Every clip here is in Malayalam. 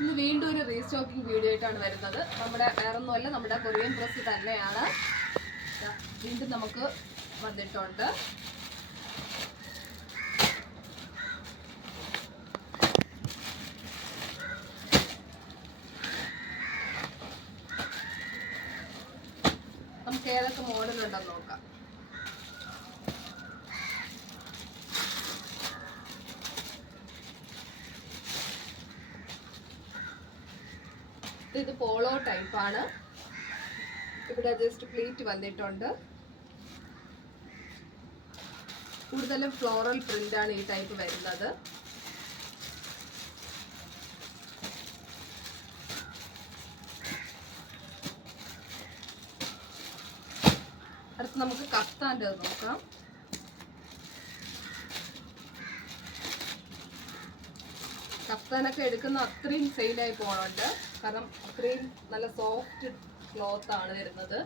ഇന്ന് വീണ്ടും ഒരു റീസ്റ്റോക്കിംഗ് വീഡിയോ ആയിട്ടാണ് വരുന്നത്. നമ്മുടെ വേറൊന്നുമല്ല, നമ്മുടെ കൊറിയൻ ഡ്രസ്സ് തന്നെയാണ്. വീണ്ടും നമുക്ക് വന്നിട്ടുണ്ട്. നമുക്ക് ഏതൊക്കെ മോഡലുണ്ടെന്ന് നോക്കാം. ഇത് പോളോ ടൈപ്പാണ്. ഇവിടെ ജസ്റ്റ് പ്ലീറ്റ് വന്നിട്ടുണ്ട്. കൂടുതലും ഫ്ലോറൽ പ്രിന്റാണ് ഈ ടൈപ്പ് വരുന്നത്. അടുത്ത് നമുക്ക് കഫ്താൻ്റെ നോക്കാം. കഫ്താനൊക്കെ എടുക്കുന്ന അത്രയും സെയിലായി പോകണുണ്ട്. കാരണം അത്രയും നല്ല സോഫ്റ്റ് ക്ലോത്ത് ആണ് വരുന്നത്.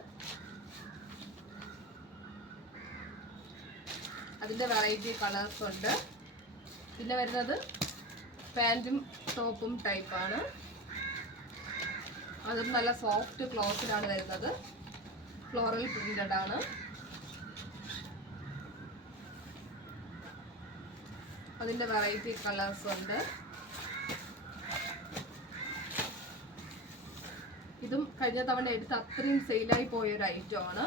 അതിൻ്റെ വെറൈറ്റി കളേഴ്സ് ഉണ്ട്. പിന്നെ വരുന്നത് പാൻറ്റും ടോപ്പും ടൈപ്പാണ്. അതും നല്ല സോഫ്റ്റ് ക്ലോത്തിലാണ് വരുന്നത്. ഫ്ലോറൽ പ്രിന്റഡ് ആണ്. അതിൻ്റെ വെറൈറ്റി കളേഴ്സ് ഉണ്ട്. ഇതും കഴിഞ്ഞ തവണ എടുത്ത് അത്രയും സെയിലായി പോയൊരു ഐറ്റമാണ്.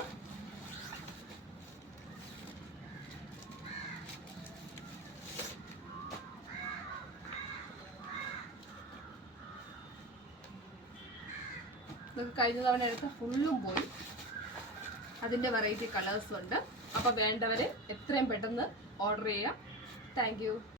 ഇതൊക്കെ കഴിഞ്ഞ തവണ എടുത്ത ഫുള്ളും പോയി. അതിൻ്റെ വെറൈറ്റി കളേഴ്സ് ഉണ്ട്. അപ്പോൾ വേണ്ടവർ എത്രയും പെട്ടെന്ന് ഓർഡർ ചെയ്യാം. Thank you.